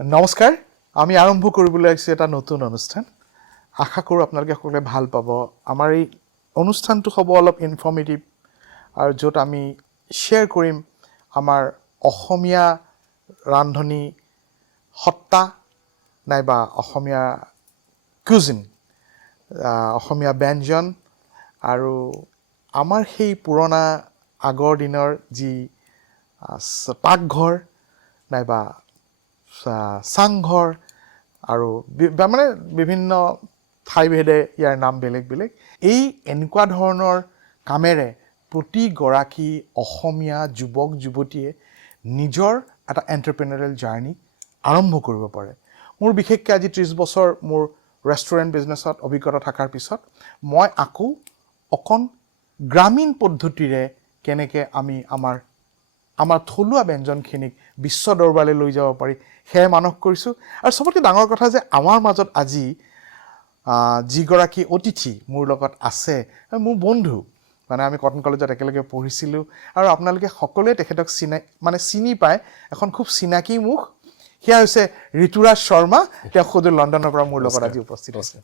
নমস্কাৰ আমি আৰম্ভ কৰিবলৈ আহিছো এটা নতুন অনুষ্ঠান আশা কৰো আপোনালোকে সকলোৱে ভাল পাব আমাৰ এই অনুষ্ঠানটো হ'ব অলপ ইনফৰ্মেটিভ আৰু যত আমি শেয়াৰ কৰিম আমাৰ অসমীয়া ৰান্ধনী হত্তা নাইবা অসমীয়া কুজিন অসমীয়া ব্যঞ্জন আৰু আমাৰ সেই পুৰণা আগৰ দিনৰ যি পাকঘৰ নাইবা চাংঘৰ আৰু মানে বিভিন্ন ঠাইভেদে ইয়াৰ নাম বেলেগ বেলেগ এই এনেকুৱা ধৰণৰ কামেৰে প্ৰতি গৰাকী অসমীয়া যুৱক যুৱতীয়ে নিজৰ এটা এন্টাৰপ্ৰেনাৰিয়েল জাৰ্নি আৰম্ভ কৰিব পাৰে মোৰ বিশেষকৈ আজি 30 বছৰ মোৰ ৰেষ্টুৰেণ্ট বিজনেছত অভিজ্ঞতা থকাৰ পিছত মই আকৌ অকণ গ্ৰামীণ পদ্ধতিৰে কেনেকৈ আমি আমাৰ থলুৱা ব্যঞ্জনখিনিক বিশ্ব দৰবাৰলৈ লৈ যাব পাৰি হে মানক কৰিছো আৰু সবতকৈ ডাঙৰ কথা যে আমাৰ মাজত আজি যিগৰাকী অতিথি মোৰ লগত আছে মোৰ বন্ধু মানে আমি কটন কলেজত একেলগে পঢ়িছিলো আৰু আপোনালোকে সকলোৱে তেখেতক চিনি পায় এখন খুব চিনাকি মুখ হিয়া হৈছে ঋতুৰাজ শৰ্মা তেওঁ খুদ লণ্ডনৰ পৰা মোৰ লগত আজি উপস্থিত আছে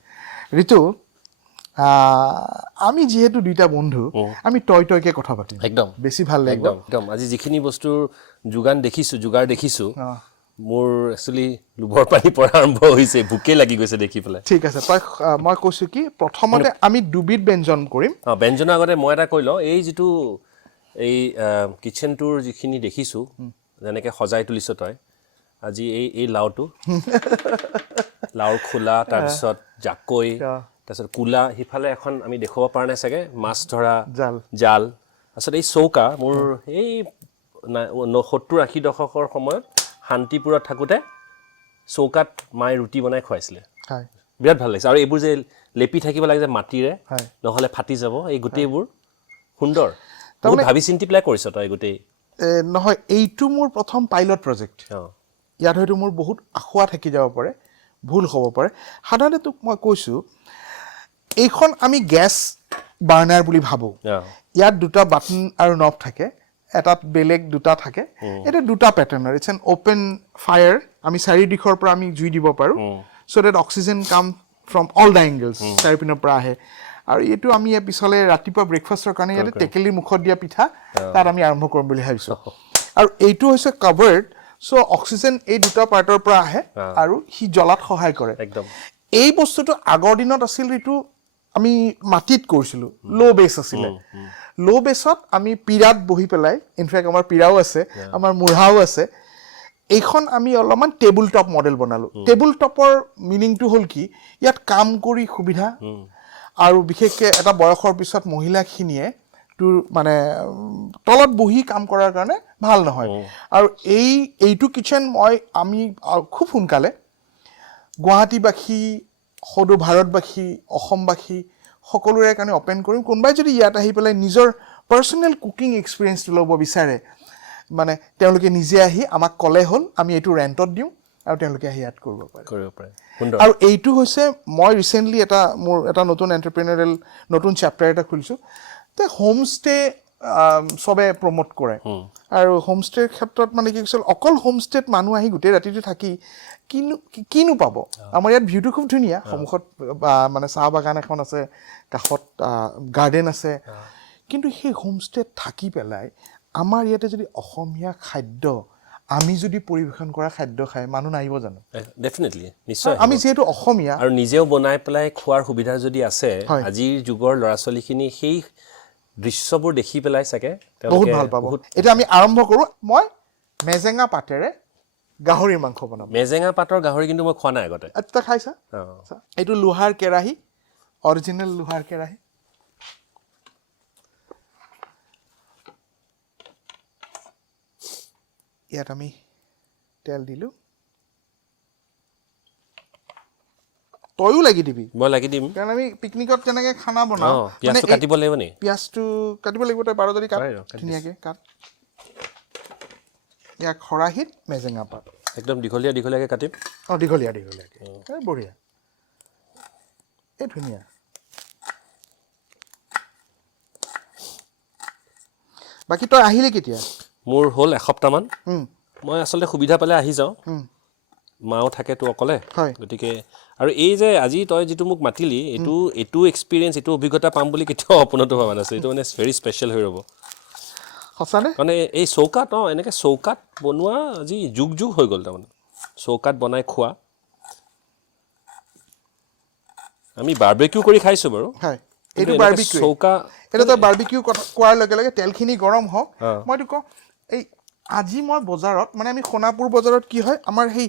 ঋতু আমি যেহেতু দুইটা বন্ধু আমি টয়কে কথা পাতিম একদম বেছি ভাল লাগিব একদম আজি যিখিনি বস্তুৰ যোগাৰ দেখিছো মোৰ একচুয়ালি লুভৰ পানী পৰা আৰম্ভ হৈছে ভুকে লাগি গৈছে দেখি পেলাই ঠিক আছে মই কৈছো কি প্ৰথমতে আমি দুবিধ ব্যঞ্জন কৰিম ব্যঞ্জনৰ আগতে মই এটা কৈ লওঁ এই যিটো এই কিচেনটোৰ যিখিনি দেখিছো যেনেকৈ সজাই তুলিছ তই আজি এই লাওটো লাওৰ খোলা তাৰপিছত জাকৈ তাৰপিছত কুলা হিফালে এখন আমি দেখুৱাব পৰা নাই চাগে মাছ ধৰা জাল তাৰপিছত এই চৌকা মোৰ এই 70-80 দশকৰ সময়ত শান্তিপুৰত থাকোতে চৌকাত মাই ৰুটি বনাই খুৱাইছিলে বিৰাট ভাল লাগিছে আৰু এইবোৰ যে লেপি থাকিব লাগে যে মাটিৰে নহলে ফাটি যাব এই গোটেইবোৰ সুন্দৰ বহুত ভাবি চিন্তি প্লাই কৰিছ তই গোটেই নহয় এইটো মোৰ প্ৰথম পাইলট প্ৰজেক্ট ইয়াত হয়তো মোৰ বহুত আখুৱা থাকি যাব পাৰে ভুল হ'ব পাৰে সাধাৰণতে তোক মই কৈছো এইখন আমি গেছ বাৰ্নাৰ বুলি ভাবো ইয়াত দুটা বাটন আৰু নব থাকে এটাত বেলেগ দুটা থাকে এটা দুটা প্যাটাৰ্নৰ ইটস এন ওপেন ফায়াৰ আমি চাৰি দিশৰ পৰা আমি জুই দিব পাৰো সো দ্যাট অক্সিজেন কাম ফ্ৰম অল দ্য এংগলছ চাৰিপিনৰ পৰা আহে আৰু এইটো আমি পিছলে ৰাতিপুৱা ব্ৰেকফাষ্টৰ কাৰণে ইয়াতে টেকেলিৰ মুখত দিয়া পিঠা তাত আমি আৰম্ভ কৰিম বুলি ভাবিছো আৰু এইটো হৈছে কভাৰ্ড সো অক্সিজেন এই দুটা পাৰ্টৰ পৰা আহে আৰু হি জ্বলাত সহায় কৰে একদম এই বস্তুটো আগৰ দিনত আছিল এইটো আমি মাটিত কৰিছিলো লো বেস আছিলে লো বেসত আমি পিৰাত বহি পেলাই ইনফেক্ট আমাৰ পিৰাও আছে আমাৰ মুঢ়াও আছে এইখন আমি অলপমান টেবুল টপ মডেল বনালো টেবুল টপৰ মিনিংটো হল কি ইয়াত কাম কৰি সুবিধা আৰু বিশেষকৈ এটা বয়সৰ পিছত মহিলাখিনিয়ে তোৰ মানে তলত বহি কাম কৰাৰ কাৰণে ভাল নহয় আৰু এইটো কিচেন আমি খুব সোনকালে গুৱাহাটীবাসী সদৌ ভাৰতবাসী অসমবাসী সকলোৰে কাৰণে ওপেন কৰিম কোনবাই যদি ইয়াত আহি পেলাই নিজৰ পাৰ্সোনেল কুকিং এক্সপেৰিয়েন্সটো ল'ব বিচাৰে মানে তেওঁলোকে নিজে আহি আমাক কলে হ'ল আমি এইটো ৰেন্টত দিওঁ আৰু তেওঁলোকে আহি ইয়াত কৰিব পাৰে সুন্দৰ আৰু এইটো হৈছে মই ৰিসেন্টলি মোৰ এটা নতুন এন্টাৰপ্ৰেনাৰিয়েল নতুন চেপ্টাৰ এটা খুলিছো তে হোমষ্টে সবে প্ৰমোট কৰে আৰু হোমষ্টেৰ ক্ষেত্ৰত মানে কি কৈছিল অকল হোমষ্টেত মানুহ আহি গোটেই ৰাতিটো থাকি কিনো পাব আমাৰ ইয়াত ভিউটো খুব ধুনীয়া সন্মুখত মানে চাহ বাগান এখন আছে কাষত গাৰ্ডেন আছে কিন্তু সেই হোমষ্টেত থাকি পেলাই আমাৰ ইয়াতে যদি অসমীয়া খাদ্য আমি যদি পৰিবেশন কৰা খাদ্য খাই মানুহ নাহিব জানো ডেফিনেটলি নিশ্চয় আমি যেহেতু অসমীয়া আৰু নিজেও বনাই পেলাই খোৱাৰ সুবিধা যদি আছে আজিৰ যুগৰ ল'ৰা ছোৱালীখিনি সেই দৃশ্যবোৰ দেখি পেলাই চাগে বহুত ভাল পাব এটা আমি আৰম্ভ কৰো মই মেজেঙা পাতেৰে গাহৰি মাংস বনাম মেজেঙা পাতৰ গাহৰি কিন্তু মই খোৱা নাই আগতে এটা খাইছা এইটো লোহাৰ কেৰাহী অৰিজিনেল লোহাৰ কেৰাহী ইয়াত আমি তেল দিলো তয়ো লাগি দিবি মই লাগি দিম কাৰণ আমি পিকনিকত যেনেকৈ খানা বনাওঁ পিয়াজটো কাটিব লাগিব নি পিয়াজটো কাটিব লাগিব তই বাৰ যদি কাট ধুনীয়াকৈ কাট ইয়াক খৰাহিত মেজেঙা পাত একদম দীঘলীয়াকৈ কাটিম দীঘলীয়াকৈ বঢ়িয়া এই ধুনীয়া বাকী তই আহিলে কেতিয়া মোৰ হ'ল এসপ্তাহমান মই আচলতে সুবিধা পালে আহি যাওঁ মাও থাকে তো অকলে হয় গতিকে আৰু এই যে আজি তই যেটো মোক মাতিলি এটো এক্সপেৰিয়েন্স এটো অভিজ্ঞতা পাম বুলি কেতিয়াও অপোনতো ভাবা নাছিল এটো মানে ভেৰি স্পেশাল হৈ ৰব সঁচানে মানে এই চৌকাত এনেকে চৌকাত বনোৱা আজি যুগ যুগ হৈ গ'ল তাৰমানে চৌকাত বনাই খোৱা আমি বাৰবেকিউ কৰি খাইছো বাৰু হয় এইটো বাৰবিকিউ চৌকা এটা তো বাৰবিকিউ কোৱাৰ লগে লগে তেলখিনি গৰম হওক মইতো কওঁ এই আজি মই বজাৰত মানে আমি সোনাপুৰ বজাৰত কি হয় আমাৰ সেই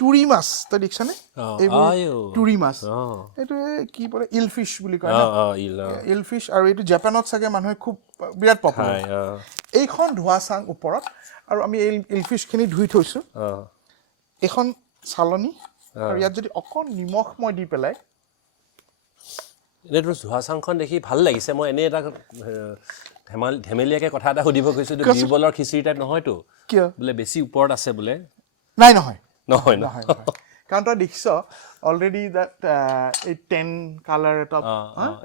টুৰি মাছ তই দেখিছনে এইবোৰ টুৰি মাছ এইটো কি বোলে ইলফিশ বুলি কয় ইলফিশ আৰু এইটো জাপানত চাগে মানুহে খুব বিৰাট পপুলাৰ এইখন ধোৱা চাং ওপৰত আৰু আমি এই ইলফিশখিনি ধুই থৈছো এখন চালনী আৰু ইয়াত যদি অকণ নিমখ মই দি পেলাই এনেটো ধোৱা চাংখন দেখি ভাল লাগিছে মই এনে এটা ধেমেলিয়াকে কথা এটা সুধিব কৈছো বিৰবলৰ খিচিৰি টাইপ নহয়তো কিয় বোলে বেছি ওপৰত আছে বোলে নাই নহয় নহয় কাৰণ তই দেখিছ অলৰেডি দ্যাট এই 10 কালাৰ এটা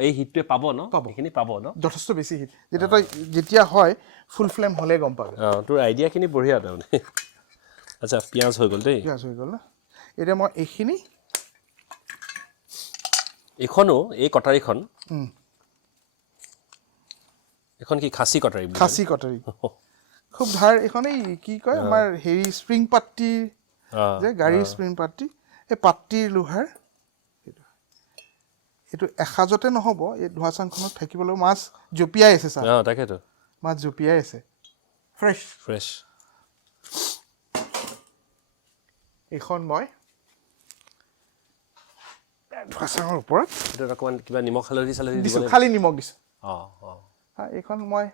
এই হিটটোৱে পাব ন এইখিনি পাব ন যথেষ্ট বেছি হিট যেতিয়া তই যেতিয়া হয় ফুল ফ্লেম হলে গম পাবি তোৰ আইডিয়াখিনি বঢ়িয়া তাৰমানে আচ্ছা পিঁয়াজ হৈ গ'ল দেই পিঁয়াজ হৈ গ'ল না এতিয়া মই এইখিনি এখনো এই কটাৰীখন এখন কি খাচী কটাৰী খাচী কটাৰী খুব ধাৰ এখন এই কি কয় আমাৰ হেৰি স্প্ৰিং পাত্তি যে গাড়ীৰ স্প্ৰিং পাত্তি এই পাত্তিৰ লোহাৰ এইটো এসাজতে নহ'ব এই ধোৱা চাংখনত থাকিবলৈ মাছ জপিয়াই আছে ছাৰ তাকেতো মাছ জপিয়াই আছে ফ্ৰেছ এইখন মই ধোৱা চাঙৰ ওপৰত এইটো অকণমান কিবা নিমখ হালধি চালধি দিব লাগিব খালি নিমখ দিছোঁ এইখন মই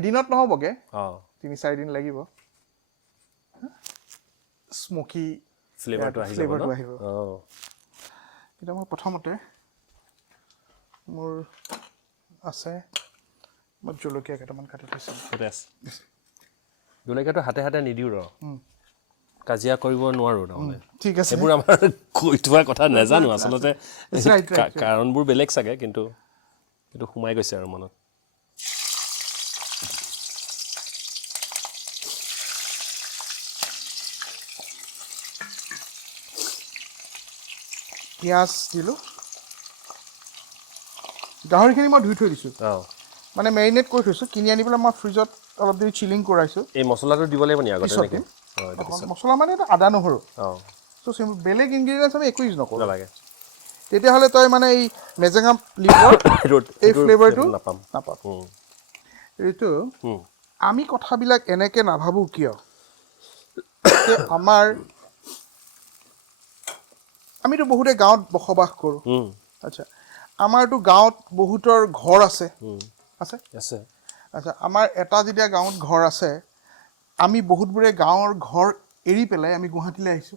এদিনত নহ'বগে 3-4 দিন লাগিব স্মোকি ফ্লেভাৰটো আহিব এতিয়া মই প্ৰথমতে মোৰ আছে মই জলকীয়া কেইটামান কাটি থৈছোঁ জলকীয়াটো হাতে হাতে নিদিওঁ কাজিয়া কৰিব নোৱাৰো তাৰমানে ঠিক আছে এইবোৰ আমাৰ কৈ থোৱাৰ কথা নাজানো আচলতে কাৰণবোৰ বেলেগ চাগে কিন্তু এইটো সোমাই গৈছে আৰু মনত পিঁয়াজ দিলোঁ গাহৰিখিনি মই ধুই থৈ দিছোঁ মানে মেৰিনেট কৰি থৈছোঁ কিনি আনি পেলাই মই ফ্ৰিজত অলপ দেৰি চিলিং কৰাইছোঁ এই মছলাটো দিব লাগিব নি আগতে নেকি মছলা মানে এটা আদা নহৰু চ' বেলেগ ইনগ্ৰিডিয়েণ্টছ আমি একো ইউজ নকৰোঁ তেতিয়াহ'লে তই মানে এই মেজেঙা লিভৰ এই ফ্লেভাৰটো নাপাম এইটো আমি কথাবিলাক এনেকৈ নাভাবোঁ কিয় আমিতো বহুতে গাঁৱত বসবাস কৰোঁ আচ্ছা আমাৰতো গাঁৱত বহুতৰ ঘৰ আছে আচ্ছা আমাৰ এটা যেতিয়া গাঁৱত ঘৰ আছে আমি বহুতবোৰে গাঁৱৰ ঘৰ এৰি পেলাই আমি গুৱাহাটীলৈ আহিছোঁ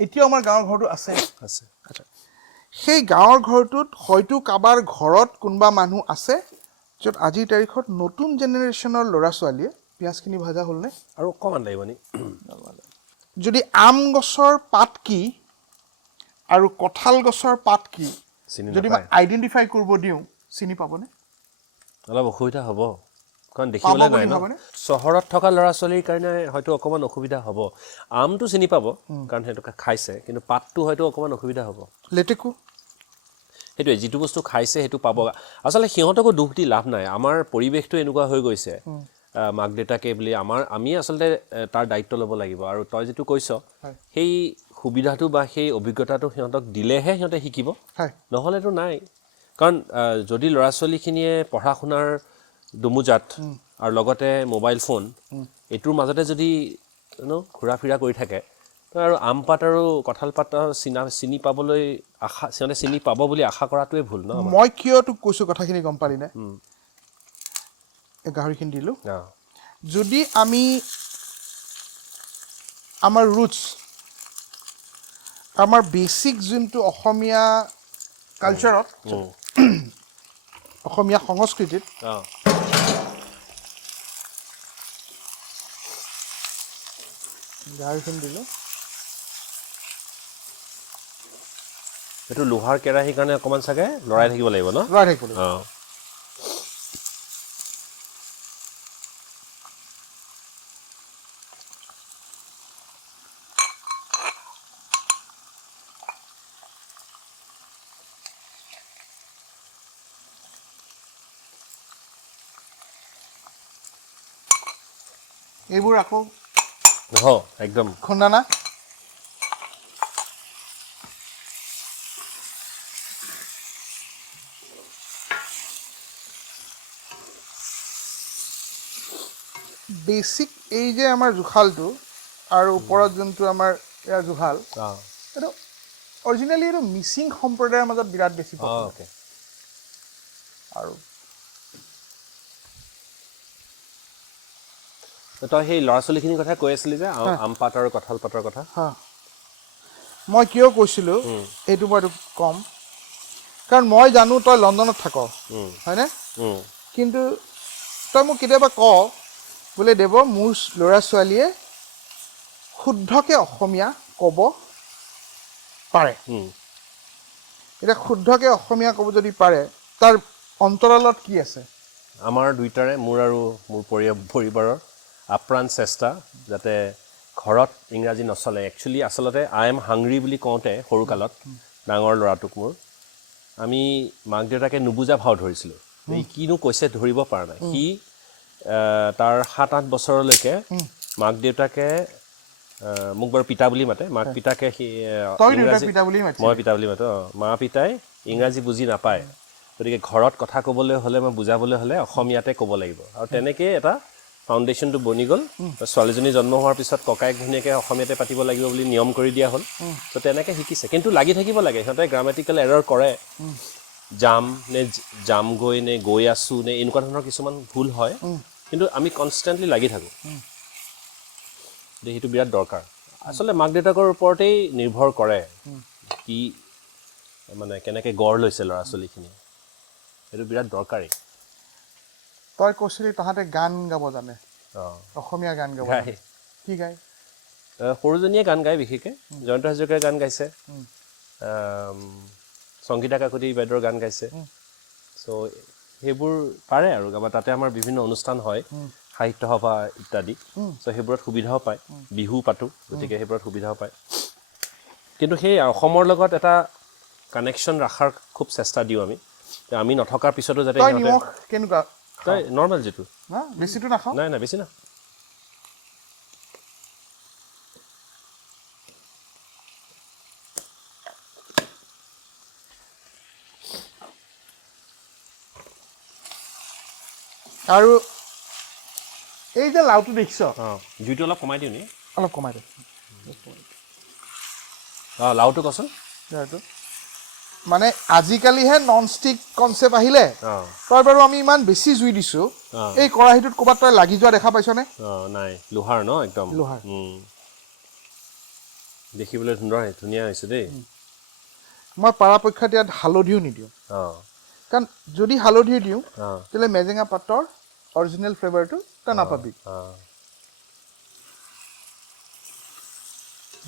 এতিয়াও আমাৰ গাঁৱৰ ঘৰটো আছে আচ্ছা সেই গাঁৱৰ ঘৰটোত হয়তো কাৰোবাৰ ঘৰত কোনোবা মানুহ আছে য'ত আজিৰ তাৰিখত নতুন জেনেৰেশ্যনৰ ল'ৰা ছোৱালীয়ে পিঁয়াজখিনি ভাজা হ'লনে আৰু অকণমান লাগিব নি যদি আম গছৰ পাত কি আৰু কঁঠাল গছৰ পাত কি যদি মই আইডেণ্টিফাই কৰিব দিওঁ চিনি পাবনে অলপ অসুবিধা হ'ব কাৰণ দেখিবলৈ নাই ন চহৰত থকা ল'ৰা ছোৱালীৰ কাৰণে হয়তো অকণমান অসুবিধা হ'ব আমটো চিনি পাব কাৰণ সেইটো খাইছে কিন্তু পাতটো হয়তো অকণমান অসুবিধা হ'ব লেটেকু সেইটোৱে যিটো বস্তু খাইছে সেইটো পাব আচলতে সিহঁতকো দুখ দি লাভ নাই আমাৰ পৰিৱেশটো এনেকুৱা হৈ গৈছে মাক দেউতাকে বুলি আমি আচলতে তাৰ দায়িত্ব ল'ব লাগিব আৰু তই যিটো কৈছ সেই সুবিধাটো বা সেই অভিজ্ঞতাটো সিহঁতক দিলেহে সিহঁতে শিকিব নহ'লেতো নাই কাৰণ যদি ল'ৰা ছোৱালীখিনিয়ে পঢ়া শুনাৰ দুমুজাত আৰু লগতে মোবাইল ফোন এইটোৰ মাজতে যদি ঘূৰা ফিৰা কৰি থাকে আৰু আম পাত আৰু কঁঠাল পাত চিনি পাবলৈ সিহঁতে চিনি পাব বুলি আশা কৰাটোৱে ভুল ন মই কিয় তোক কৈছোঁ কথাখিনি গম পালি নে গাহৰিখিনি দিলোঁ যদি আমি আমাৰ ৰুটছ আমাৰ বেছিক যোনটো অসমীয়া কালচাৰত অসমীয়া সংস্কৃতিত গাহৰিখিনি দিলোঁ এইটো লোহাৰ কেৰাহীৰ কাৰণে অকণমান চাগে লৰাই থাকিব লাগিব ন এইবোৰ আকৌ একদম খুন্দা না বেসিক এই যে আমাৰ জুখালটো আৰু ওপৰত যোনটো আমাৰ ইয়াৰ জুখাল এইটো অৰিজিনেলি এইটো মিচিং সম্প্ৰদায়ৰ মাজত বিৰাট বেছি ওকে আৰু তই সেই ল'ৰা ছোৱালীখিনিৰ কথা কৈ আছিলি যে আম পাত আৰু কঁঠাল পাতৰ কথা মই কিয় কৈছিলোঁ এইটো মই কম কাৰণ মই জানো তই লণ্ডনত থাক হয়নে কিন্তু তই মোক কেতিয়াবা ক বোলে দেৱ মোৰ ল'ৰা ছোৱালীয়ে শুদ্ধকৈ অসমীয়া ক'ব পাৰে এতিয়া শুদ্ধকৈ অসমীয়া ক'ব যদি পাৰে তাৰ অন্তৰালত কি আছে আমাৰ দুইটাৰে মোৰ আৰু মোৰ পৰিবাৰৰ আপ্ৰাণ চেষ্টা যাতে ঘৰত ইংৰাজী নচলে একচুৱেলি আচলতে আই এম হাংৰি বুলি কওঁতে সৰুকালত ডাঙৰ ল'ৰাটোক মোৰ আমি মাক দেউতাকে নুবুজা ভাও ধৰিছিলোঁ এই কিনো কৈছে ধৰিব পৰা নাই সি তাৰ 7-8 বছৰলৈকে মাক দেউতাকে মোক বাৰু পিতা বুলি মাতে মাক পিতাকে সি মই পিতা বুলি মাতো মা পিতাই ইংৰাজী বুজি নাপায় গতিকে ঘৰত কথা ক'বলৈ হ'লে মই বুজাবলৈ হ'লে অসমীয়াতে ক'ব লাগিব আৰু তেনেকৈ এটা ফাউণ্ডেশ্যনটো বনি গ'ল ছোৱালীজনী জন্ম হোৱাৰ পিছত ককায়েক ভনীয়েকে অসমীয়াতে পাতিব লাগিব বুলি নিয়ম কৰি দিয়া হ'ল তো তেনেকৈ শিকিছে কিন্তু লাগি থাকিব লাগে সিহঁতে গ্ৰামেটিকেল এৰৰ কৰে জাম নে জাম গৈ নে গৈ আছো নে এনেকুৱা ধৰণৰ কিছুমান ভুল হয় কিন্তু আমি কনষ্টেণ্টলি লাগি থাকোঁ সেইটো বিৰাট দৰকাৰ আচলতে মাক দেউতাকৰ ওপৰতেই নিৰ্ভৰ কৰে কি মানে কেনেকৈ গঢ় লৈছে ল'ৰা ছোৱালীখিনিয়ে সেইটো বিৰাট দৰকাৰী তই কৈছিলি তাহাঁতে গান গাব জানে অসমীয়া গান গাব কি গায় সৰুজনীয়ে গান গায় বিশেষকৈ জয়ন্ত হাজৰিকাৰ গান গাইছে সংগীতা কাকতি বাইদেউৰ গান গাইছে চ' সেইবোৰ পাৰে আৰু গাব তাতে আমাৰ বিভিন্ন অনুষ্ঠান হয় সাহিত্য সভা ইত্যাদি চ' সেইবোৰত সুবিধাও পায় বিহু পাতোঁ গতিকে সেইবোৰত সুবিধাও পায় কিন্তু সেই অসমৰ লগত এটা কানেকশ্যন ৰখাৰ খুব চেষ্টা দিওঁ আমি নথকাৰ পিছতো যাতে কেনেকুৱা তই নৰ্মেল যিটো বেছিটো নাখাওঁ নাই নাই বেছি না আৰু এই যে লাওটো দেখিছ জুইটো অলপ কমাই দিওঁ নি অলপ কমাই দে লাওটো কচোন মানে আজিকালিহে নন ষ্টিক কনচেপ্ট আহিলে তই বাৰু আমি ইমান বেছি জুই দিছোঁ এই কেৰাহীটোত ক'ৰবাত তই লাগি যোৱা দেখা পাইছনে নাই লোহাৰ ন একদম লোহাৰ দেখিবলৈ ধুনীয়া হৈছে দেই মই পৰাপক্ষত ইয়াত হালধিও নিদিওঁ কাৰণ যদি হালধি দিওঁ তেতিয়াহ'লে মেজেঙা পাতৰ অৰিজিনেল ফ্লেভাৰটো তই নাপাবি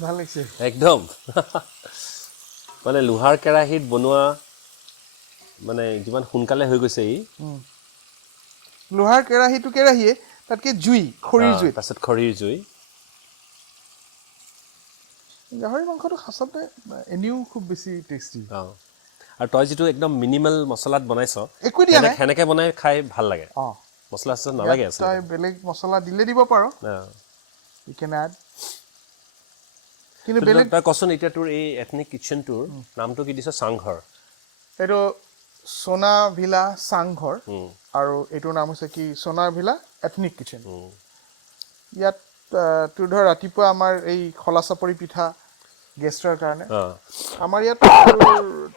ভাল লাগিছে একদম মানে লোহাৰ কেৰাহীত বনোৱা মানে যিমান সোনকালে হৈ গৈছে লোহাৰ কেৰাহীটো কেৰাহীয়ে তাতকৈ জুই খৰিৰ জুই তাৰপিছত খৰিৰ জুই গাহৰি মাংসটো আচলতে এনেও খুব বেছি টেষ্টি আৰু তই যিটো একদম মিনিমেল মছলাত বনাইছ একো দিয়া নাই সেনেকৈ বনাই খাই ভাল লাগে মছলা চছলা নালাগে তই বেলেগ মছলা দিলে দিব পাৰ ইউ কেন এড কিন্তু বেলেগ তই কচোন এতিয়া তোৰ এই এথনিক কিটচেনটোৰ নামটো কি দিছ চাংঘৰ এইটো সোনা ভিলা চাংঘৰ আৰু এইটোৰ নাম হৈছে কি সোনা ভিলা এথনিক কিটচেন ইয়াত তোৰ ধৰ ৰাতিপুৱা আমাৰ এই খলা চাপৰি পিঠা গেষ্টৰ কাৰণে আমাৰ ইয়াত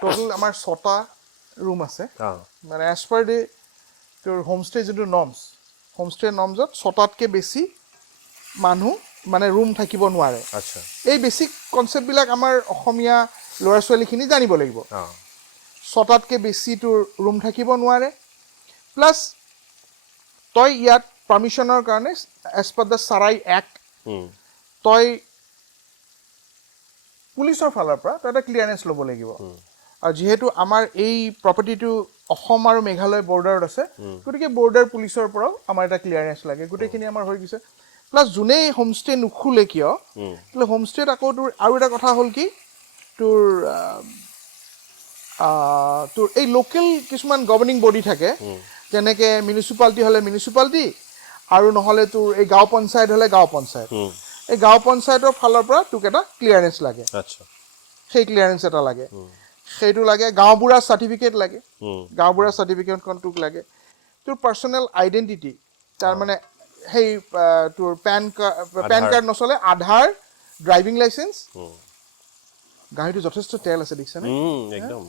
টোটেল আমাৰ 6টা ৰুম আছে মানে এজ পাৰ ডে তোৰ হোমষ্টে যিটো হোমষ্টে নৰ্মছত 6টাতকৈ বেছি মানুহ মানে ৰুম থাকিব নোৱাৰে এই বেছিক কনচেপ্টবিলাক আমাৰ অসমীয়া ল'ৰা ছোৱালীখিনি জানিব লাগিব 6টাতকৈ বেছি তোৰ ৰুম থাকিব নোৱাৰে প্লাছ তই ইয়াত পাৰ্মিশ্যনৰ কাৰণে এজ পাৰ দ্য চাৰাই এক্ট তই পুলিচৰ ফালৰ পৰা তই এটা ক্লিয়াৰেঞ্চ ল'ব লাগিব আৰু যিহেতু আমাৰ এই প্ৰপাৰ্টিটো অসম আৰু মেঘালয় বৰ্ডাৰত আছে গতিকে বৰ্ডাৰ পুলিচৰ পৰাও আমাৰ এটা ক্লিয়াৰেঞ্চ লাগে গোটেইখিনি আমাৰ হৈ গৈছে প্লাছ যোনেই হোমষ্টে নুখোলে কিয় তাহলে হোমষ্টেত আকৌ তোৰ আৰু এটা কথা হ'ল কি তোৰ এই লোকেল কিছুমান গভৰ্নিং বডি থাকে যেনেকৈ মিউনিচিপালিটি হ'লে মিউনিচিপালিটি আৰু নহ'লে তোৰ এই গাঁও পঞ্চায়ত হ'লে গাঁও পঞ্চায়ত এই গাঁও পঞ্চায়তৰ ফালৰ পৰা তোক এটা ক্লিয়াৰেন্স লাগে আচ্ছা সেই ক্লিয়াৰেন্স এটা লাগে সেইটো লাগে গাঁওবুঢ়াৰ চাৰ্টিফিকেট লাগে গাঁওবুঢ়াৰ চাৰ্টিফিকেটখন তোক লাগে তোৰ পাৰ্চনেল আইডেণ্টিটি তাৰ মানে সেই তোৰ পেন কাৰ্ড নচলে আধাৰ ড্ৰাইভিং লাইচেন্স গাড়ীটো যথেষ্ট তেল আছে দেখিছানে একদম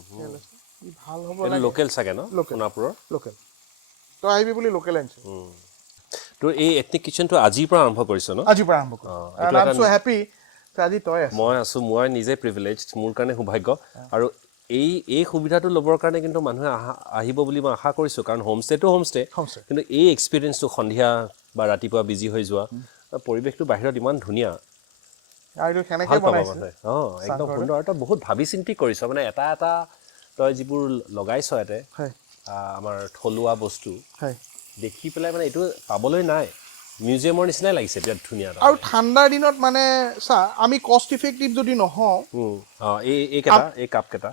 ভাল হ'ব লাগে লোকেল চাগে ন সোণাপুৰৰ লোকেল তই আহিবি বুলি লোকেল আনিছো তোৰ এই এথনিক কিচেনটো আজিৰ পৰা আৰম্ভ কৰিছ ন আজিৰ পৰা আৰম্ভ কৰিছো আই এম সো হ্যাপি আজি তই আছ মই আছো মই নিজে প্ৰিভিলেজড মোৰ কাৰণে সৌভাগ্য আৰু এই সুবিধাটো ল'বৰ কাৰণে কিন্তু মানুহে আহিব বুলি মই আশা কৰিছোঁ কাৰণ হোমষ্টেটো হোমষ্টে কিন্তু এই এক্সপিৰিয়েঞ্চটো সন্ধিয়া বা ৰাতিপুৱা বিজি হৈ যোৱা পৰিৱেশটো বাহিৰত ইমান ধুনীয়া আৰু কেনেকৈ বনাইছে একদম সুন্দৰ আৰু তই বহুত ভাবি চিন্তি কৰিছ মানে এটা এটা তই যিবোৰ লগাইছ ইয়াতে আমাৰ থলুৱা বস্তু দেখি পেলাই মানে এইটো পাবলৈ নাই মিউজিয়ামৰ নিচিনাই লাগিছে বিৰাট ধুনীয়া আৰু ঠাণ্ডাৰ দিনত মানে চা আমি কষ্ট ইফেক্টিভ যদি নহওঁ এই কাপকেইটা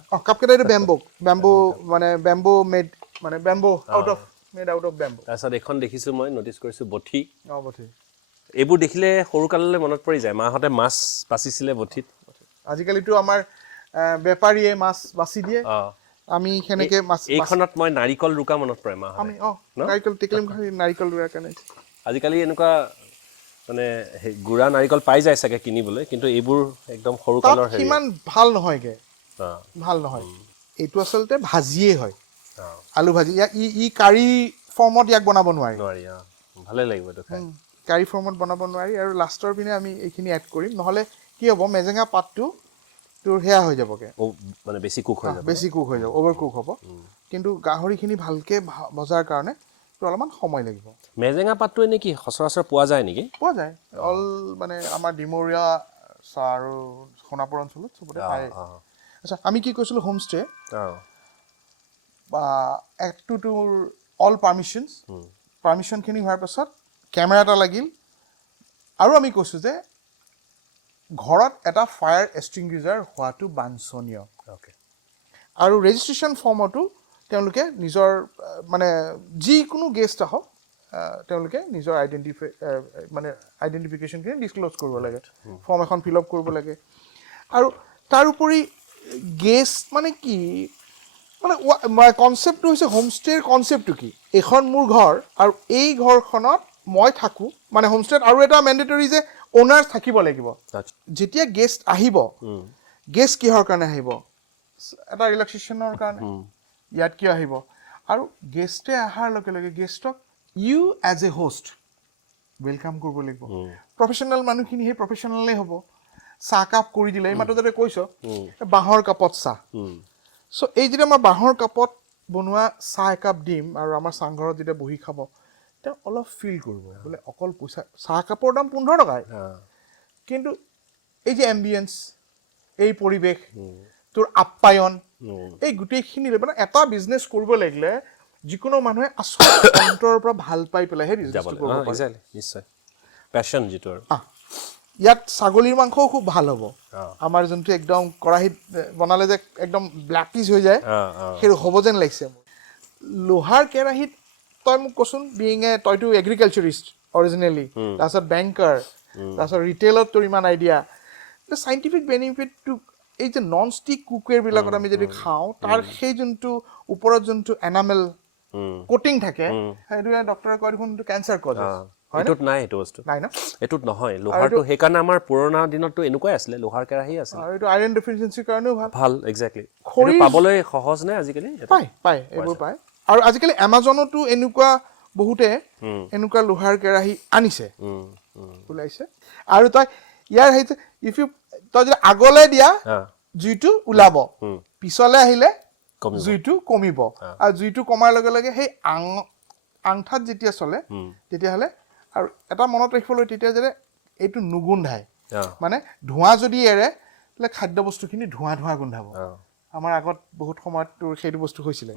এইটো বেম্বো মানে বেম্বো মেড মানে বেম্বো আউট অফ বেম্বো তাৰপিছত এখন দেখিছোঁ মই নটিচ কৰিছোঁ বঠি বঠি এইবোৰ দেখিলে সৰুকাললৈ মনত পৰি যায় মাহঁতে মাছ বাচিছিলে বঠিত আজিকালিতো আমাৰ বেপাৰীয়ে মাছ বাছি দিয়ে আমি সেনেকে মাছ এইখনত মই নাৰিকল ৰুকা মনত পৰে মাহঁতে আমি নাৰিকল টিকলিম নাৰিকল ৰুকাৰ কাৰণে আজিকালি এনেকুৱা মানে গুড়া নাৰিকল পাই যায় চাগে কিনিবলৈ কিন্তু এইবোৰ একদম সৰুকালৰ সিমান ভাল নহয়গে ভাল নহয় এইটো আচলতে ভাজিয়ে হয় আলু ভাজি ই কাৰি ফৰ্মত ইয়াক বনাব নোৱাৰি ভালে লাগিব এইটো খাই কাৰি ফৰ্মত বনাব নোৱাৰি আৰু লাষ্টৰ পিনে আমি এইখিনি এড কৰিম নহ'লে কি হ'ব মেজেঙা পাতটো তোৰ সেয়া হৈ যাবগে মানে বেছি কুক হৈ যাব অভাৰ কুক হ'ব কিন্তু গাহৰিখিনি ভালকে ভজাৰ কাৰণে তোৰ অলপমান সময় লাগিব মেজেঙা পাতটো এনে কি সচৰাচৰ পোৱা যায় নেকি পোৱা যায় মানে আমাৰ ডিমৰীয়া আৰু সোণাপুৰ অঞ্চলত চবতে পায় আচ্ছা আমি কি কৈছিলোঁ হোমষ্টে একটো তোৰ অল পাৰ্মিশ্যনখিনি হোৱাৰ পাছত কেমেৰা এটা লাগিল আৰু আমি কৈছোঁ যে ঘৰত এটা ফায়াৰ এক্সটিংগুইজাৰ হোৱাটো বাঞ্ছনীয় আৰু ৰেজিষ্ট্ৰেশ্যন ফৰ্মতো তেওঁলোকে নিজৰ মানে যিকোনো গেষ্ট আহক তেওঁলোকে নিজৰ আইডেণ্টিফিকেশ্যনখিনি ডিছক্ল'জ কৰিব লাগে ফৰ্ম এখন ফিল আপ কৰিব লাগে আৰু তাৰোপৰি গেষ্ট মানে কি মানে কনচেপ্টটো হৈছে হোমষ্টেৰ কনচেপ্টটো কি এইখন মোৰ ঘৰ আৰু এই ঘৰখনত মই থাকোঁ মানে হোমষ্টেত আৰু এটা মেণ্ডেটৰী যে অ'নাৰ থাকিব লাগিব যেতিয়া গেষ্ট আহিব গেষ্ট কিহৰ কাৰণে আহিব এটা ৰিলেক্সেশ্যনৰ কাৰণে ইয়াত কিয় আহিব আৰু গেষ্টে অহাৰ লগে লগে গেষ্টক you as a host welcome কৰিব লাগিব প্ৰফেশ্যনেল মানুহখিনি সেই প্ৰফেশ্যনেলেই হ'ব চাহকাপ কৰি দিলে এইমাত্ৰ যাতে কৈছ বাঁহৰ কাপত চাহ চ' এই যেতিয়া মই বাঁহৰ কাপত বনোৱা চাহ একাপ দিম আৰু আমাৰ চাংঘৰত যেতিয়া বহি খাব তেওঁ অলপ ফিল কৰিব বোলে অকল পইচা চাহকাপৰ দাম 15 টকাই কিন্তু এই যে এম্বিয়েঞ্চ এই পৰিৱেশ তোৰ আপ্যায়ন এই গোটেইখিনি মানে এটা বিজনেছ কৰিব লাগিলে যিকোনো মানুহে আচলতে অন্তৰৰ পৰা ভাল পাই পেলাইহে বিজনেছটো কৰিব পাৰে নিশ্চয় পেশ্যন যিটো আৰু ইয়াত ছাগলীৰ মাংসও খুব ভাল হ'ব আমাৰ যোনটো একদম কেৰাহীত বনালে যে একদম ব্লেকিছ হৈ যায় সেইটো হ'ব যেন লাগিছে মোৰ লোহাৰ কেৰাহীত তই মোক কচোন তইতো এগ্ৰিকালচাৰিষ্ট অৰিজিনেলি তাৰপিছত বেংকাৰ তাৰপিছত ৰিটেইলত তোৰ ইমান আইডিয়া চাইণ্টিফিক বেনিফিটটো এই যে নন ষ্টিক কুকৱেৰবিলাকত আমি যদি খাওঁ তাৰ সেই যোনটো ওপৰত যোনটো এনামেল কোটিং থাকে সেইটোৱে ডক্টৰে কয় দেখোন কেঞ্চাৰ কজ এইটোত নাই এইটো বস্তু নাই ন এইটোত নহয় লোহাৰটো সেইকাৰণে আমাৰ পুৰণা দিনততো এনেকুৱাই আছিলে লোহাৰ কেৰাহী আছিল আৰু এইটো আইৰণ ডেফিচিয়েঞ্চিৰ কাৰণেও ভাল এক্সেক্টলি পাবলৈ সহজ নে আজিকালি পায় এইবোৰ পায় আৰু আজিকালি এমাজনতো এনেকুৱা বহুতে এনেকুৱা লোহাৰ কেৰাহী আনিছে ওলাইছে আৰু তই ইয়াৰ হেৰিটো ইফ ইউ তই যদি আগলৈ দিয়া জুইটো ওলাব পিছলৈ আহিলে জুইটো কমিব আৰু জুইটো কমাৰ লগে লগে সেই আঙঠাত যেতিয়া চলে তেতিয়াহ'লে আৰু এটা মনত ৰাখিবলৈ তেতিয়া যে এইটো নুগোন্ধায় মানে ধোঁৱা যদি এৰে তাহলে খাদ্য বস্তুখিনি ধোঁৱা গোন্ধাব আমাৰ আগত বহুত সময়ত তোৰ সেইটো বস্তু হৈছিলে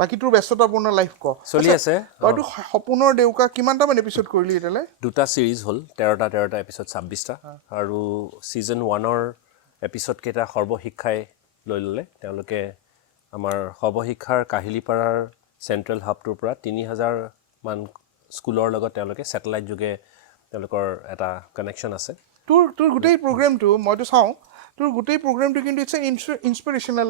বাকি তোৰ ব্যস্ততাপূৰ্ণ লাইফ চলি আছে তইতো সপোনৰ দেউকা কিমানটামান এপিছড কৰিলি এতিয়ালৈ দুটা সিৰিজ হ'ল 13টা এপিছড 26টা আৰু ছিজন 1ৰ এপিছড কেইটা সৰ্বশিক্ষাই লৈ ল'লে তেওঁলোকে আমাৰ সৰ্বশিক্ষাৰ কাহিলীপাৰাৰ চেণ্ট্ৰেল হাবটোৰ পৰা 3000 মান স্কুলৰ লগত তেওঁলোকে স্যাটেলাইট যোগে তেওঁলোকৰ এটা কানেকশ্যন আছে তোৰ গোটেই প্ৰগ্ৰামটো মইতো চাওঁ তোৰ গোটেই প্ৰগ্ৰামটো কিন্তু ইটছ ইনস্পিৰেশ্যনেল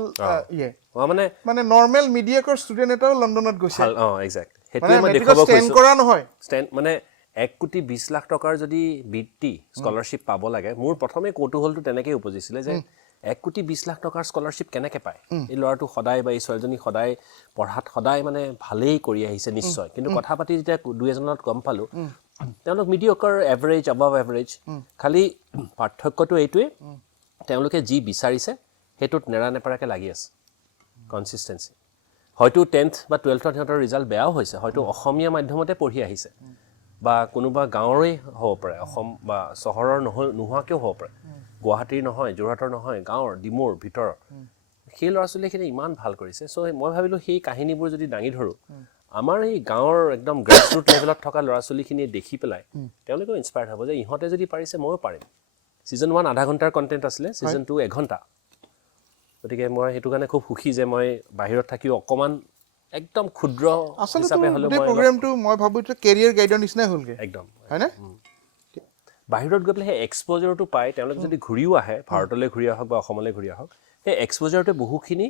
মানে নৰ্মেল মিডিয়াকৰ ষ্টুডেণ্ট এটাও লণ্ডনত গৈছে এক্সাক্ট সেইটোৱে মই দেখুৱাব ষ্টেণ্ড কৰা নহয় ষ্টেণ্ড মানে 1,20,00,000 টকাৰ যদি বৃত্তি স্কলাৰশ্বিপ পাব লাগে মোৰ প্ৰথমে কৌতূহলটো তেনেকৈ উপজিছিলে যে 1,20,00,000 টকাৰ স্কলাৰশ্বিপ কেনেকৈ পায় এই ল'ৰাটো সদায় বা এই ছোৱালীজনী সদায় পঢ়াত সদায় মানে ভালেই কৰি আহিছে নিশ্চয় কিন্তু কথা পাতি যেতিয়া দুই এজনত গম পালোঁ তেওঁলোক মিডিয়কৰ এভাৰেজ আবাভ এভাৰেজ খালি পাৰ্থক্যটো এইটোৱে তেওঁলোকে যি বিচাৰিছে সেইটোত নেৰানেপেৰাকৈ লাগি আছে কনচিষ্টেঞ্চি হয়তো 10th বা 12th সিহঁতৰ ৰিজাল্ট বেয়াও হৈছে হয়তো অসমীয়া মাধ্যমতে পঢ়ি আহিছে বা কোনোবা গাঁৱৰেই হ'ব পাৰে অসম বা চহৰৰ নোহোৱাকৈও হ'ব পাৰে গুৱাহাটীৰ নহয় যোৰহাটৰ নহয় গাঁৱৰ ডিমৌৰ ভিতৰৰ সেই ল'ৰা ছোৱালীখিনি ইমান ভাল কৰিছে চ' মই ভাবিলোঁ সেই কাহিনীবোৰ যদি দাঙি ধৰোঁ আমাৰ এই গাঁৱৰ একদম গ্ৰাছৰুট লেভেলত থকা ল'ৰা ছোৱালীখিনিয়ে দেখি পেলাই তেওঁলোকেও ইনস্পায়াৰ্ড হ'ব যে ইহঁতে যদি পাৰিছে ময়ো পাৰিম ছিজন 1 আধা ঘণ্টাৰ কণ্টেণ্ট আছিলে ছিজন 2 1 ঘণ্টা গতিকে মই সেইটো কাৰণে খুব সুখী যে মই বাহিৰত থাকিও অকণমান একদম ক্ষুদ্ৰ হিচাপে হ'লেও মই প্ৰগ্ৰামটো মই ভাবোঁ যে কেৰিয়াৰ গাইডৰ নিচিনাই হ'লগৈ একদম হয়নে বাহিৰত গৈ পেলাই সেই এক্সপ'জাৰটো পায় তেওঁলোকে যদি ঘূৰিও আহে ভাৰতলৈ ঘূৰি আহক বা অসমলৈ ঘূৰি আহক সেই এক্সপ'জাৰটোৱে বহুখিনি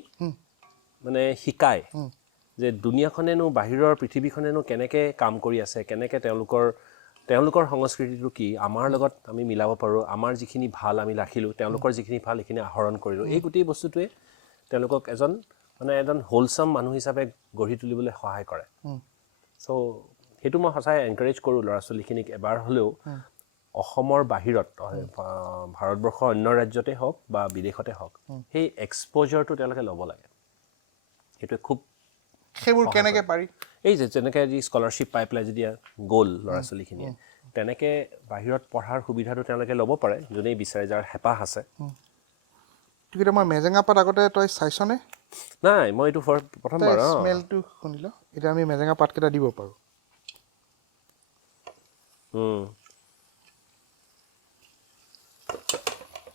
মানে শিকায় যে দুনিয়াখনেনো বাহিৰৰ পৃথিৱীখনেনো কেনেকৈ কাম কৰি আছে কেনেকৈ তেওঁলোকৰ সংস্কৃতিটো কি আমাৰ লগত আমি মিলাব পাৰোঁ আমাৰ যিখিনি ভাল আমি ৰাখিলোঁ তেওঁলোকৰ যিখিনি ভাল সেইখিনি আহৰণ কৰিলোঁ এই গোটেই বস্তুটোৱে তেওঁলোকক এজন হোলচাম মানুহ হিচাপে গঢ়ি তুলিবলৈ সহায় কৰে চ' সেইটো মই সঁচাই এনকাৰেজ কৰোঁ ল'ৰা ছোৱালীখিনিক এবাৰ হ'লেও অসমৰ বাহিৰত ভাৰতবৰ্ষৰ অন্য ৰাজ্যতে হওক বা বিদেশতে হওক সেই এক্সপ'জাৰটো তেওঁলোকে ল'ব লাগে সেইটোৱে খুব সেইবোৰ কেনেকৈ পাৰি এই যে যেনেকৈ যি স্কলাৰশ্বিপ পাই পেলাই যদি গ'ল ল'ৰা ছোৱালীখিনিয়ে তেনেকৈ বাহিৰত পঢ়াৰ সুবিধাটো তেওঁলোকে ল'ব পাৰে যোনেই বিচাৰে যাৰ হেঁপাহ আছে কিন্তু মই মেজেঙা পাত আগতে তই চাইছনে নাই মই এইটো প্ৰথমবাৰ স্মেলটো শুনিলোঁ এতিয়া আমি মেজেঙা পাতকেইটা দিব পাৰোঁ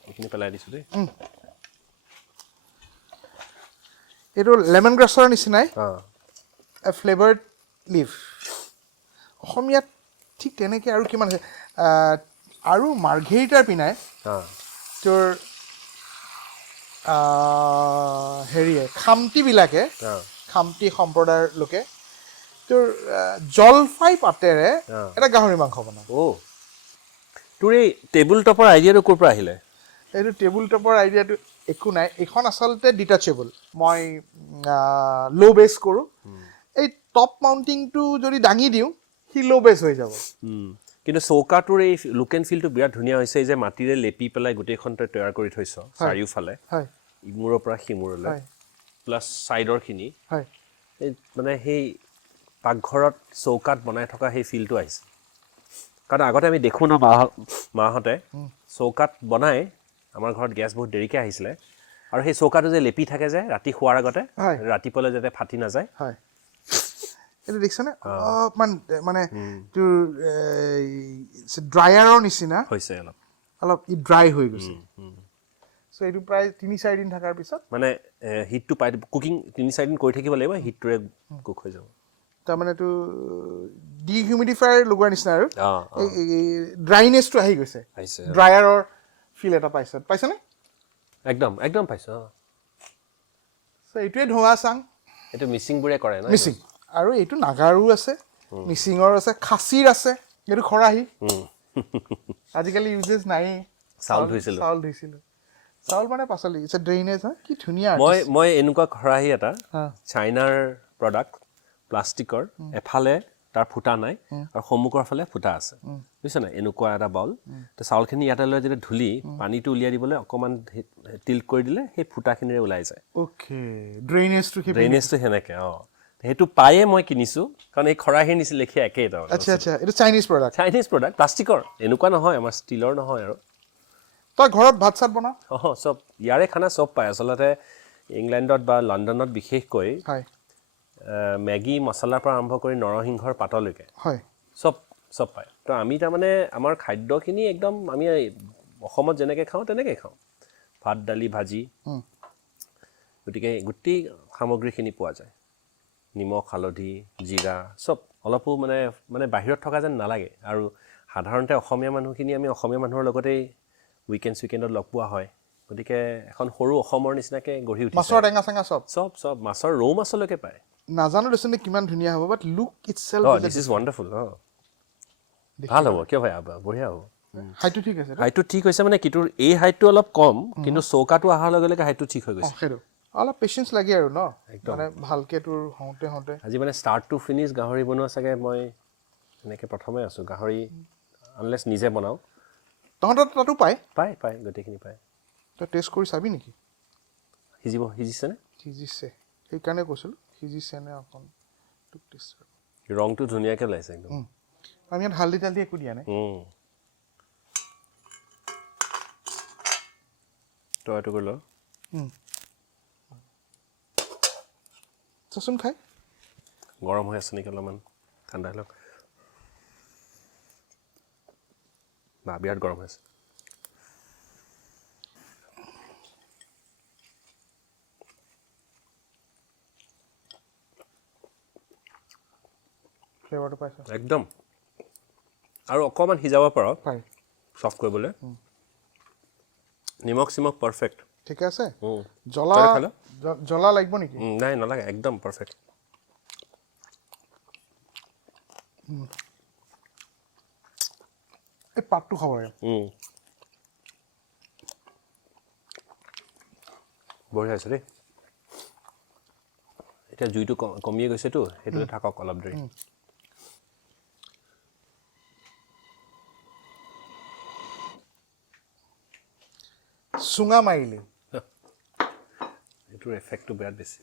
এইখিনি পেলাই দিছোঁ দেই এইটো লেমন গ্ৰাছৰ নিচিনাই ফ্লেভাৰ্ড লিভ অসমীয়াত ঠিক তেনেকৈ আৰু কিমান আছে আৰু মাৰ্ঘেৰিটাৰ পিনাই তোৰ হেৰিয়ে খামটিবিলাকে খামটি সম্প্ৰদায়ৰ লোকে তোৰ জলফাই পাতেৰে এটা গাহৰি মাংস বনায় তোৰ এই টেবুল টপৰ আইডিয়াটো ক'ৰ পৰা আহিলে এইটো টেবুল টপৰ আইডিয়াটো একো নাই এইখন আচলতে ডিটাচেবল মই ল' বেছ কৰোঁ এই টপ মাউণ্টিংটো যদি দাঙি দিওঁ সি ল' বেছ হৈ যাব কিন্তু চৌকাটোৰ এই লুক এণ্ড ফিলটো বিৰাট ধুনীয়া হৈছে যে মাটিৰে লেপি পেলাই গোটেইখন তই তৈয়াৰ কৰি থৈছ চাৰিওফালে ইমূৰৰ পৰা সিমূৰলৈ প্লাছ ছাইডৰখিনি এই মানে সেই পাকঘৰত চৌকাত বনাই থকা সেই ফিলটো আহিছে কাৰণ আগতে আমি দেখোঁ ন মাহঁতে চৌকাত বনাই আমাৰ ঘৰত গেছ বহুত দেৰিকৈ আহিছিলে আৰু সেই চৌকাটো যে লেপি থাকে যে ৰাতি শোৱাৰ আগতে ৰাতিপুৱালৈ যাতে ফাটি নাযায় এইটো দেখিছনে অলপমান মানে তোৰ ড্ৰায়াৰৰ নিচিনা হৈছে অলপ ই ড্ৰাই হৈ গৈছে চ' এইটো প্ৰায় 3-4 দিন থকাৰ পিছত মানে হিটটো পাই কুকিং 3-4 দিন কৰি থাকিব লাগিব হিটটোৰে কুক হৈ যাব তাৰমানে এইটো ডিহিউমিডিফায়াৰ লগোৱাৰ নিচিনা আৰু ড্ৰাইনেছটো আহি গৈছে ড্ৰায়াৰৰ ফিল এটা পাইছনে একদম পাইছোঁ চ' এইটোৱে ধোঁৱা চাং এইটো মিচিংবোৰে কৰে ন মিচিং আৰু এইটো নাগাৰো আছে মিচিঙৰ আছে খাচীৰ আছে এইটো খৰাহি আজিকালি ইউজেছ নায়েই চাউল ধুইছিলোঁ চাউল মানে পাচলি ড্ৰেইনেজ হয় কি ধুনীয়া মই এনেকুৱা খৰাহি এটা চাইনাৰ প্ৰডাক্ট প্লাষ্টিকৰ এফালে তাৰ ফুটা নাই আৰু সন্মুখৰ ফালে ফুটা আছে বুজিছ নাই এনেকুৱা এটা বাউল তো চাউলখিনি ইয়াতে লৈ যদি ধুলি পানীটো উলিয়াই দিবলৈ অকণমান টিল্ট কৰি দিলে সেই ফুটাখিনিৰে ওলাই যায় ড্ৰেইনেজটো সেনেকৈ সেইটো পায়ে মই কিনিছোঁ কাৰণ এই খৰাহিৰ নিচিনা লেখীয়া একেই এইটো চাইনিজ প্ৰডাক্ট প্লাষ্টিকৰ এনেকুৱা নহয় আমাৰ ষ্টীলৰ নহয় আৰু তই ঘৰত ভাত চাত বনাও চব ইয়াৰে খানা চব পায় আচলতে ইংলেণ্ডত বা লণ্ডনত বিশেষকৈ মেগী মছলাৰ পৰা আৰম্ভ কৰি নৰসিংহৰ পাতলৈকে চব পায় তো আমি তাৰমানে আমাৰ খাদ্যখিনি একদম আমি অসমত যেনেকৈ খাওঁ তেনেকৈ খাওঁ ভাত দালি ভাজি গতিকে গোটেই সামগ্ৰীখিনি পোৱা যায় নিমখ হালধি জিৰা চব অলপো মানে বাহিৰত থকা যেন নালাগে আৰু সাধাৰণতে অসমীয়া মানুহখিনি আমি অসমীয়া মানুহৰ লগতেই উইকেণ্ডত লগ পোৱা হয় গতিকে এখন সৰু অসমৰ নিচিনাকৈ গঢ়ি উঠিছে মাছৰ টেঙা চেঙা চব মাছৰ ৰৌ মাছলৈকে পায় নাজানো দেচোন কিমান ধুনীয়া হ'ব বাট লুক ইটছেল্ফ দিছ ইজ ৱাণ্ডাৰফুল ভাল হ'ব কিয় ভাই বঢ়িয়া হ'ব হাইটটো ঠিক আছে হাইটটো ঠিক হৈছে মানে কিটোৰ এই হাইটটো অলপ কম কিন্তু চৌকাটো অহাৰ লগে লগে হাইটটো ঠিক হৈ গৈছে সেইটো অলপ পেচেঞ্চ লাগে আৰু ন মানে ভালকে তোৰ হওঁতে আজি মানে ষ্টাৰ্ট টু ফিনিছ গাহৰি বনোৱা চাগে মই এনেকৈ প্ৰথমে আছোঁ গাহৰি আনলেছ নিজে বনাওঁ তহঁতৰ তাতো পায় গোটেইখিনি পায় তই টেষ্ট কৰি চাবি নেকি সিজিছেনে সিজিছে সেইকাৰণে কৈছিলোঁ সিজিছে নে অকণ তোক টেষ্ট ৰংটো ধুনীয়াকৈ ওলাইছে একদম আমি ইয়াত হালধি তালধি একো দিয়া নাই তইটো কৰি ল চাচোন খাই গৰম হৈ আছে নেকি অলপমান ঠাণ্ডা হৈ লওক বা বিৰাট গৰম হৈ আছে ফ্লেভাৰটো পাইছ একদম আৰু অকণমান সিজাব পাৰ পাই চফ্ট কৰিবলৈ নিমখ চিমখ পাৰফেক্ট ঠিকে আছে জ্বলা জ্বলা লাগিব নেকি নাই নালাগে একদম পাৰফেক্ট এই পাতটো খাব লাগে বঢ়িয়া হৈছে দেই এতিয়া জুইটো কমিয়ে গৈছেতো সেইটোতে থাকক অলপ দেৰি চুঙা মাৰিলে এইটোৰ এফেক্টটো বিৰাট বেছি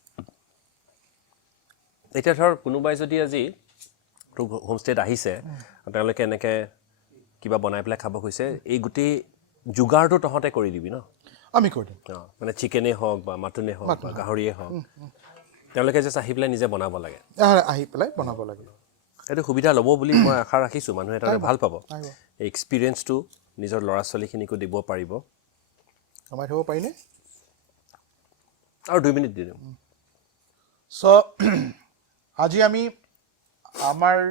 এতিয়া ধৰ কোনোবাই যদি আজি তোৰ হোমষ্টেত আহিছে তেওঁলোকে এনেকৈ কিবা বনাই পেলাই খাব খুজিছে এই গোটেই যোগাৰটো তহঁতে কৰি দিবি ন আমি কৰি দিম মানে চিকেনেই হওক বা মাটনেই হওক বা গাহৰিয়ে হওক তেওঁলোকে জাষ্ট আহি পেলাই নিজে বনাব লাগে আহি পেলাই বনাব লাগে এইটো সুবিধা ল'ব বুলি মই আশা ৰাখিছোঁ মানুহে এটা ভাল পাব এই এক্সপিৰিয়েঞ্চটো নিজৰ ল'ৰা ছোৱালীখিনিকো দিব পাৰিব কমাই থ'ব পাৰিনে আৰু 2 মিনিট দি দিম চ' আজি আমি আমাৰ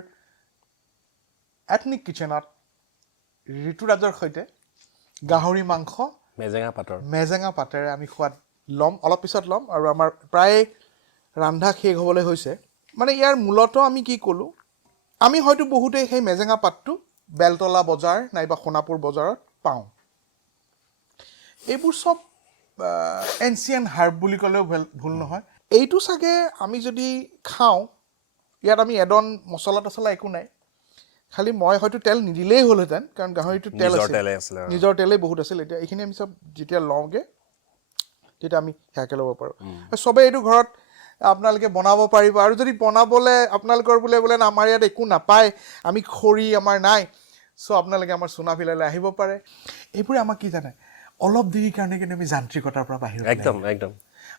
এথনিক কিচেনত ঋতুৰাজৰ সৈতে গাহৰি মাংস মেজেঙা পাতেৰে আমি সোৱাদ ল'ম অলপ পিছত ল'ম আৰু আমাৰ প্ৰায় ৰান্ধা শেষ হ'বলৈ হৈছে মানে ইয়াৰ মূলতঃ আমি কি ক'লোঁ আমি হয়তো বহুতেই সেই মেজেঙা পাতটো বেলতলা বজাৰ নাইবা সোণাপুৰ বজাৰত পাওঁ এইবোৰ চব এনচিয়েণ্ট হাৰ্ব বুলি ক'লেও ভুল নহয় এইটো চাগে আমি যদি খাওঁ ইয়াত আমি এডন মছলা তছলা একো নাই খালি মই হয়তো তেল নিদিলেই হ'লহেঁতেন কাৰণ গাহৰিটো তেল আছিল নিজৰ তেলেই বহুত আছিল এতিয়া এইখিনি আমি চব যেতিয়া লওঁগৈ তেতিয়া আমি সেয়াকৈ ল'ব পাৰোঁ চবেই এইটো ঘৰত আপোনালোকে বনাব পাৰিব আৰু যদি বনাবলৈ আপোনালোকৰ বোলে আমাৰ ইয়াত একো নাপায় আমি খৰি আমাৰ নাই চ' আপোনালোকে আমাৰ সোনা ভিলালৈ আহিব পাৰে এইবোৰে আমাক কি জানে অলপ দেৰিৰ কাৰণে কিন্তু আমি যান্ত্ৰিকতাৰ পৰা বাহিৰত একদম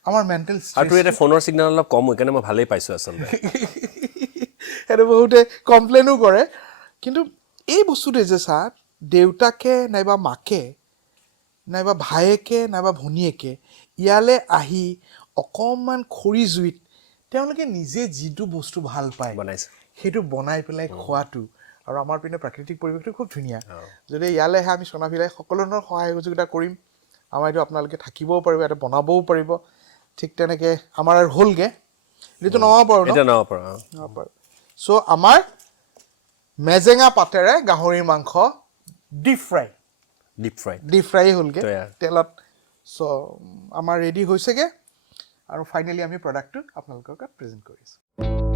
আমাৰ মেণ্টেল আৰু এতিয়া ফোনৰ চিগনেল অলপ কম সেইকাৰণে মই ভালেই পাইছোঁ আচলতে সেইটো বহুতে কমপ্লেইনো কৰে কিন্তু এই বস্তুটোৱে যে চা দেউতাকে নাইবা মাকে নাইবা ভায়েকে নাইবা ভনীয়েকে ইয়ালৈ আহি অকণমান খৰি জুইত তেওঁলোকে নিজে যিটো বস্তু ভাল পায় সেইটো বনাই পেলাই খোৱাটো আৰু আমাৰ পিনে প্ৰাকৃতিক পৰিৱেশটো খুব ধুনীয়া যদি ইয়ালৈ আহে আমি সোনা ভিলাই সকলো ধৰণৰ সহায় সহযোগিতা কৰিম আমাৰ এইটো আপোনালোকে থাকিবও পাৰিব ইয়াতে বনাবও পাৰিব ঠিক তেনেকৈ আমাৰ আৰু হ'লগৈ এইটো নমাব পাৰোঁ চ' আমাৰ মেজেঙা পাতেৰে গাহৰি মাংস ডিপ ফ্ৰাই হ'লগৈ তেলত চ' আমাৰ ৰেডি হৈছেগৈ আৰু ফাইনেলি আমি প্ৰডাক্টটো আপোনালোকৰ আগত প্ৰেজেণ্ট কৰিছোঁ